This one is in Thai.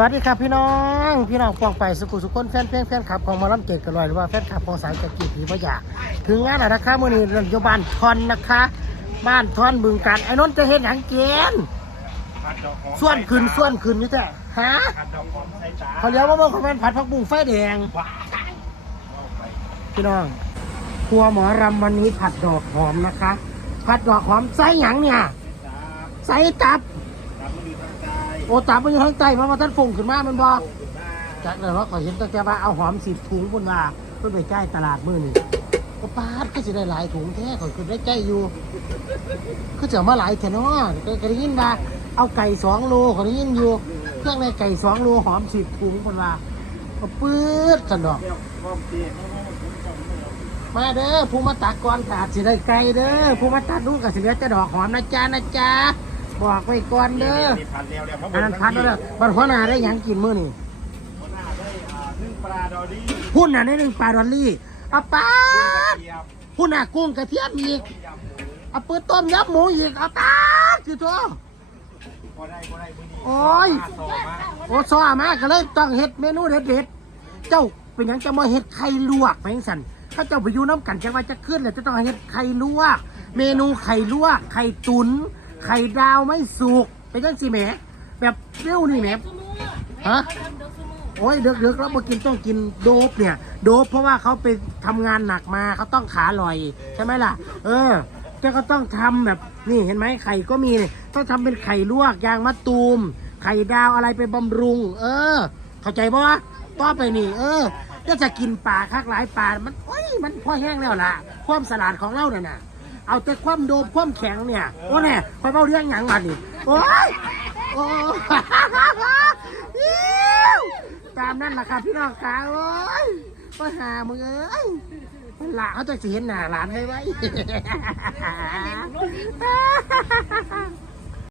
สวัสดีครับพี่น้อง พี่น้องปองไปสุขุสุขคนแฟนเพลงแฟนคลับของมาล้ำเกตกันเลยหรือว่าแฟนคลับของสายจักรีผีพยาถึงงานแล้วนะคะมื่อนี้เราอยู่บ้านทอนนะคะ บ้านทอนบึงการไอ้นนท์จะเห็นหยังเกณฑ์ส่วนขึ้นส่วนขึ้นนี่แต่ฮะเขาเรียกว่าเมื่อเขาเป็นผัดผักบุ้งไฟแดง พี่น้องครัวหมอรำวันนี้ผัดดอกหอมนะคะ ผัดดอกหอมใส่หยังเนี่ยใส่ตับ โอ้ตับมันอยู่ข้างใต้มาว่าท่านฟงขึ้นมามันบอกจากนั้นว่าขอยเห็นตั้งแต่ว่าเอาหอมสิบถุงบนว่าเพื่อไปใกล้ตลาดมือนี่ก็ปาดก็จะได้หลายถุงแท้ขอยคือได้ใกล้อยู่ ก็จะเอมาหลายแค่นอก็ก็ได้ยินว่าเอาไก่สองโลขอยได้ยินอยู่ เครื่องในไก่สองโลหอมสิบถุงบนว่าก็ปื๊ดสันดอกมาเด้อผู้มาตักก่อนขาดสิได้ไกลเด้อผู้มาตักดูกับสิเหลือแต่ดอกหอมนะจ๊ะนะจ๊ะ บอกไว้ก่อนเด้อพันเร็วแล้วอันนั้นพัดแล้วเด้อบัดหัวหน้าได้หยังกินมื้อนี่นึ่งปลาดอรี่หุ่นน่ะได้หนึ่งปลาดอลลี่เอาปาดหุ้นน่ะกุ้งกระเทียมอีกเอาปืนต้มยำหมูอีกเอาปาดคือตัวพอได้พอได้มื้อนี้โอ้ยโซมาโอ้ซอมาก็เลยต้องเฮ็ดเมนูเด็ดๆเจ้าเป็นหยังจะมาเฮ็ดไข่ลวกไปจังซั่นถ้าเจ้าไปอยู่น้ำกันจังว่าจะขึ้นเลยจะต้องเฮ็ดไข่ลวก เมนูไข่ลวก ไข่ตุ๋น ไข่ดาวไม่สุกเป็นจังสิแหมแบบเร็วนี่แหมฮะโอ้ยเดึกๆแล้วมากินต้องกินโดบเนี่ย โดบเพราะว่าเขาไปทำงานหนักมาเขาต้องขาลอย ใช่ไหมล่ะ เออเจ้าก็ต้องทำแบบนี่เห็นไหมไข่ก็มีเนี่ยต้องทำเป็นไข่ลวกยางมะตูม ไข่ดาวอะไรไปบำรุง เออ เข้าใจปะวะต่อไปนี่ เออก็จะกินปลาคักหลายปลามันโอ้ยมันพ่อแห้งแล้วล่ะ ความสลาดของเราเนี่ยนะ เอาแต่ความโดบความแข็งเนี่ยโอ้เนี่ยคอยเบาเรื่องหยังมันนี่โอ้ยโอ้อิ๊วตามนั่นแหละค่ะพี่น้องค่ะโอ้ยปัญหามึงเอ้ยมันหลาเขาจะเสียหน้าหลานไว้ไว้